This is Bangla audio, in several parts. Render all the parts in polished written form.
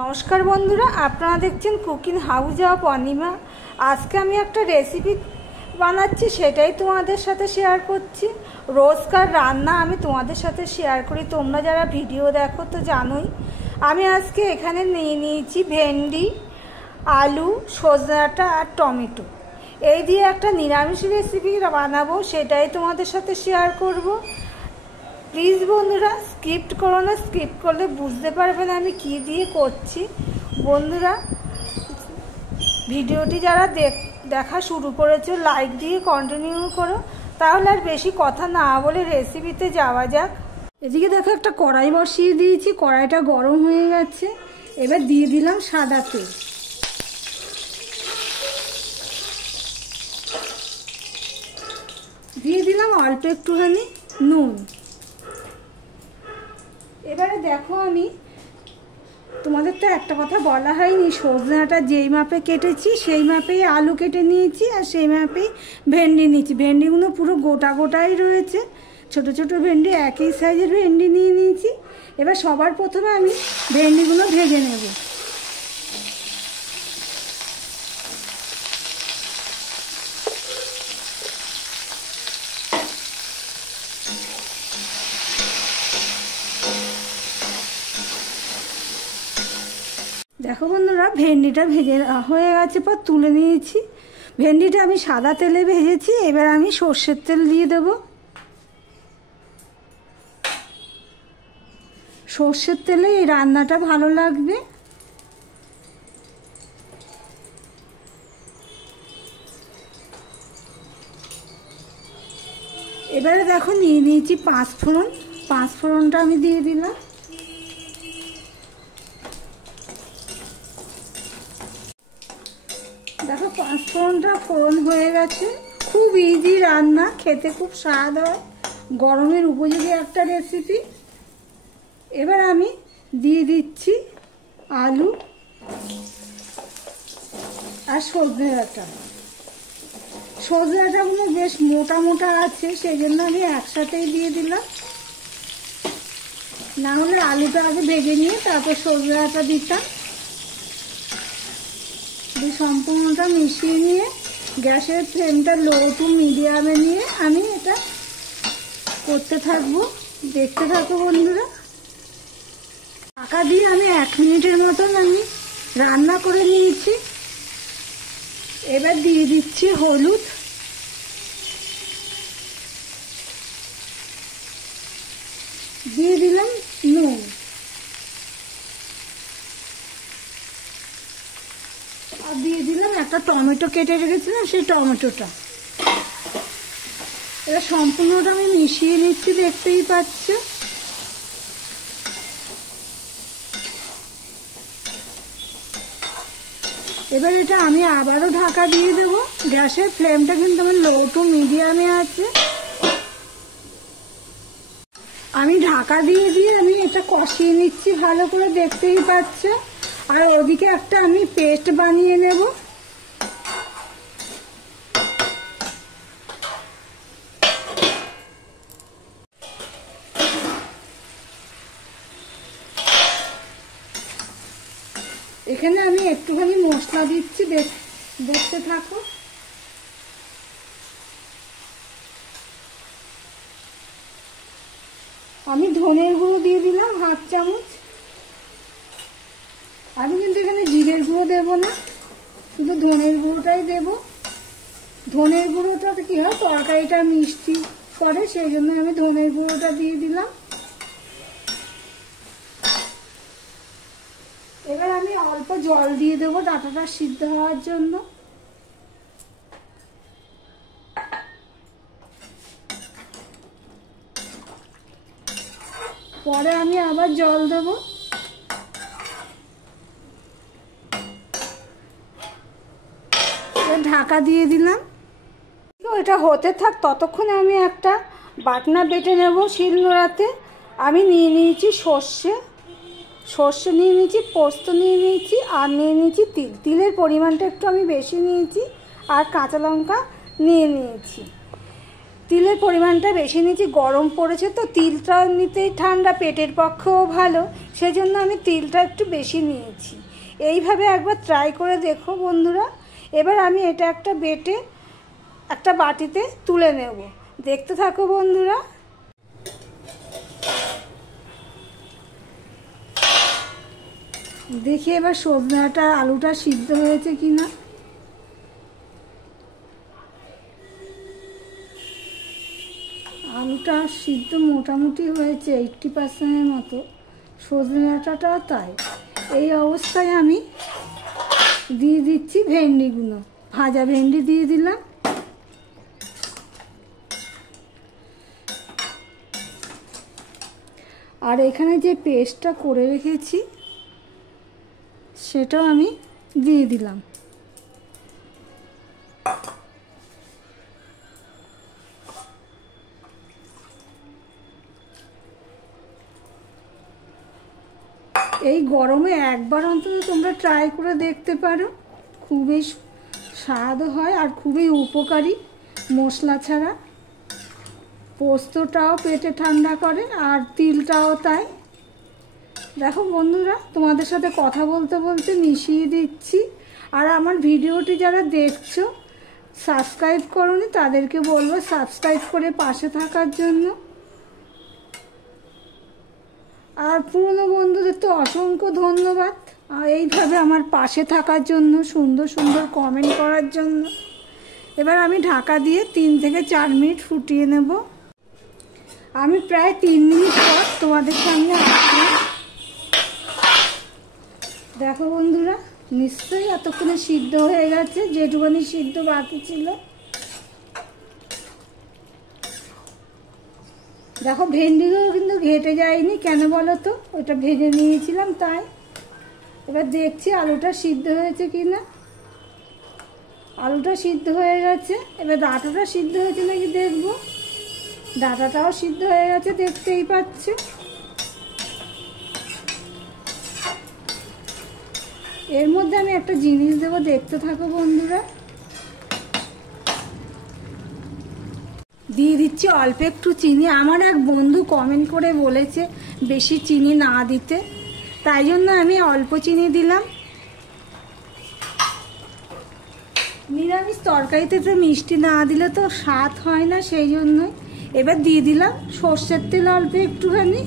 নমস্কার বন্ধুরা, আপনারা দেখছেন কুকিং হাউস অফ অনিমা। আজকে আমি একটা রেসিপি বানাচ্ছি, সেটাই তোমাদের সাথে শেয়ার করছি। রোজকার রান্না আমি তোমাদের সাথে শেয়ার করি, তোমরা যারা ভিডিও দেখো তো জানোই। আমি আজকে এখানে নিয়ে নিয়েছি ভেন্ডি, আলু, সজনে ডাঁটা আর টমেটো। এই দিয়ে একটা নিরামিষ রেসিপি বানাবো, সেটাই তোমাদের সাথে শেয়ার করব। প্লিজ বন্ধুরা স্কিপ করো না, স্কিপ করলে বুঝতে পারবে না আমি কি দিয়ে করছি। বন্ধুরা ভিডিওটি যারা দেখা শুরু করেছো লাইক দিয়ে কন্টিনিউ করো, তাহলে আর বেশি কথা না বলে রেসিপিতে যাওয়া যাক। এদিকে দেখো একটা কড়াই বসিয়ে দিয়েছি, কড়াইটা গরম হয়ে গেছে। এবার দিয়ে দিলাম সাদা তেল, দিয়ে দিলাম অল্প একটুখানি নুন। এবারে দেখো আমি তোমাদের তো একটা কথা বলা হয়নি, সজনে ডাঁটা যেই মাপে কেটেছি সেই মাপেই আলু কেটে নিয়েছি আর সেই মাপেই ভেন্ডি নিয়েছি। ভেন্ডিগুলো পুরো গোটা গোটাই রয়েছে, ছোট ছোট ভেন্ডি, একই সাইজের ভেন্ডি নিয়ে নিয়েছি। এবার সবার প্রথমে আমি ভেন্ডিগুলো ভেজে নেব। দেখো বন্ধুরা ভেন্ডিটা ভেজে হয়ে গেছে, পর তুলে নিয়েছি। ভেন্ডিটা আমি সাদা তেলে ভেজেছি, এবার আমি সর্ষের তেল দিয়ে দেব। সর্ষের তেলে এই রান্নাটা ভালো লাগবে। এবারে দেখো নিয়ে নিয়েছি পাঁচফোড়ন, পাঁচফোড়নটা আমি দিয়ে দিলাম। দেখো পাঁচফোড়নটা ফোড়ন হয়ে গেছে। খুব ইজি রান্না, খেতে খুব স্বাদ হয়, গরমের উপযোগী একটা রেসিপি। এবার আমি দিয়ে দিচ্ছি আলু আর সজনে ডাঁটা। সজনে ডাঁটাগুলো বেশ মোটা মোটা আছে, সেই জন্য আমি একসাথেই দিয়ে দিলাম। না হলে আলুটা আগে ভেজে নিয়ে তারপর সজনে ডাঁটা দিতাম। সম্পূর্ণটা মিশিয়ে নিয়ে গ্যাসের ফ্লেমটা লো টু মিডিয়ামে নিয়ে আমি এটা করতে থাকবো। দেখতে থাকো বন্ধুরা। ঢাকা দিয়ে আমি 1 মিনিটের মতন আমি রান্না করে নিয়েছি। এবার দিয়ে দিচ্ছি হলুদ, দিয়ে দিলাম নুন, আর দিয়ে দিলাম একটা টমেটো কেটে রেখেছিলাম সেই টমেটোটা। এবার সম্পূর্ণটা আমি মিশিয়ে নিচ্ছি, দেখতেই পাচ্ছ। এবার এটা আমি আবারও ঢাকা দিয়ে দেবো। গ্যাসের ফ্লেমটা কিন্তু আমার লো টু মিডিয়ামে আছে। আমি ঢাকা দিয়ে আমি এটা কষিয়ে নিচ্ছি ভালো করে, দেখতেই পাচ্ছ। আর ওদিকে একটা আমি পেস্ট বানিয়ে নেব। এখানে আমি একটুখানি মশলা দিচ্ছি, দেখতে থাকো। আমি ধনের গুঁড়ো দিয়ে দিলাম 1/2 চামচ। আমি কিন্তু এখানে জিরের গুঁড়ো দেবো না, শুধু ধনের গুঁড়োটাই দেব। ধনের গুঁড়োটা কি হয়, তরকারিটা মিষ্টি করে, সেই জন্য আমি ধনের গুঁড়োটা দিয়ে দিলাম। এবার আমি অল্প জল দিয়ে দেবো ডাঁটাটা সিদ্ধ হওয়ার জন্য। পরে আমি আবার জল দেবো। ঢাকা দিয়ে দিলাম। এটা হতে থাক, ততক্ষণে আমি একটা বাটনা বেটে নেব শিলনোড়াতে। আমি নিয়ে নিয়েছি সর্ষে নিয়ে নিয়েছি, পোস্ত নিয়ে নিয়েছি, আর নিয়ে নিয়েছি তিল। তিলের পরিমাণটা একটু আমি বেশি নিয়েছি, আর কাঁচা লঙ্কা নিয়ে নিয়েছি। তিলের পরিমাণটা বেশি নিয়েছি, গরম পড়েছে তো তিলটা নিতেই ঠান্ডা, পেটের পক্ষেও ভালো, সেজন্য আমি তিলটা একটু বেশি নিয়েছি। এইভাবে একবার ট্রাই করে দেখো বন্ধুরা। এবার আমি এটা একটা বেটে একটা বাটিতে তুলে নেব, দেখতে থাকো বন্ধুরা। দেখি এবার সজনাটা আলুটা সিদ্ধ হয়েছে কিনা। আলুটা সিদ্ধ মোটামুটি হয়েছে 80% মতো, সজনে ডাঁটাটাও তাই। এই অবস্থায় আমি দিয়ে দিচ্ছি ভেন্ডিগুলো, ভাজা ভেন্ডি দিয়ে দিলাম। আর এখানে যে পেস্টটা করে রেখেছি সেটাও আমি দিয়ে দিলাম। এই গরমে একবার অন্তত তোমরা ট্রাই করে দেখতে পারো, খুবই স্বাদ হয় আর খুবই উপকারী মশলা ছাড়া। পোস্তটাও পেটে ঠান্ডা করে আর তিলটাও তাই। দেখো বন্ধুরা, তোমাদের সাথে কথা বলতে বলতে মিশিয়ে দিচ্ছি। আর আমার ভিডিওটি যারা দেখছো সাবস্ক্রাইব করোনি তাদেরকে বলবো সাবস্ক্রাইব করে পাশে থাকার জন্য। আর পুরনো বন্ধুদের তো অসংখ্য ধন্যবাদ আর এইভাবে আমার পাশে থাকার জন্য, সুন্দর সুন্দর কমেন্ট করার জন্য। এবার আমি ঢাকা দিয়ে 3 থেকে 4 মিনিট ফুটিয়ে নেব। আমি প্রায় 3 মিনিট পর তোমাদের সামনে আসছি। দেখো বন্ধুরা, নিশ্চয়ই এতক্ষণে সিদ্ধ হয়ে গেছে, যেটুকুনি সিদ্ধ বাকি ছিল। দেখো ভেন্ডিগুলো কিন্তু ঘেটে যায়নি, কেন বলো তো, ওটা ভেজে নিয়েছিলাম তাই। এবার দেখছি আলুটা সিদ্ধ হয়েছে কিনা। আলুটা সিদ্ধ হয়ে গেছে। এবার ডাঁটাটা সিদ্ধ হয়েছে নাকি দেখবো। ডাঁটাটাও সিদ্ধ হয়ে গেছে, দেখতেই পাচ্ছে। এর মধ্যে আমি একটা জিনিস দেবো, দেখতে থাকো বন্ধুরা। দিয়ে দিচ্ছি অল্প একটু চিনি। আমার এক বন্ধু কমেন্ট করে বলেছে বেশি চিনি না দিতে, তাই জন্য আমি অল্প চিনি দিলাম। নিরামিষ তরকারিতে তো মিষ্টি না দিলে তো স্বাদ হয় না, সেই জন্যই। এবার দিয়ে দিলাম সর্ষের তেল অল্প একটুখানি,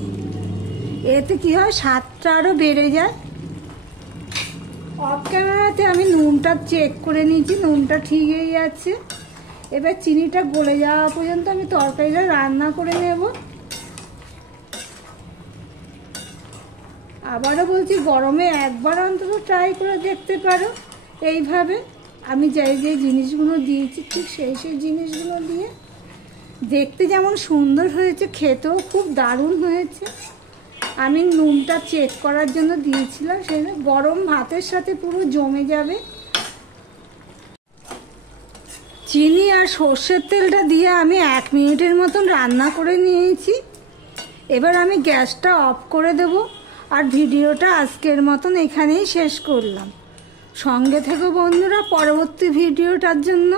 এতে কি হয় স্বাদটা আরও বেড়ে যায়। অফ ক্যামেরাতে আমি নুনটা চেক করে নিয়েছি, নুনটা ঠিকই আছে। এবার চিনিটা গলে যাওয়া পর্যন্ত আমি তরকারিটা রান্না করে নেব। আবারও বলছি, গরমে একবার অন্তত ট্রাই করে দেখতে পারো এইভাবে। আমি যে জিনিসগুলো দিয়েছি ঠিক সেই জিনিসগুলো দিয়ে। দেখতে যেমন সুন্দর হয়েছে, খেতেও খুব দারুণ হয়েছে। আমি নুনটা চেক করার জন্য দিয়েছিলাম, সেটা গরম ভাতের সাথে পুরো জমে যাবে। চিনি আর সর্ষের তেলটা দিয়ে আমি 1 মিনিটের মতন রান্না করে নিয়েছি। এবার আমি গ্যাসটা অফ করে দেব আর ভিডিওটা আজকের মতন এখানেই শেষ করলাম। সঙ্গে থেকো বন্ধুরা পরবর্তী ভিডিওটার জন্য।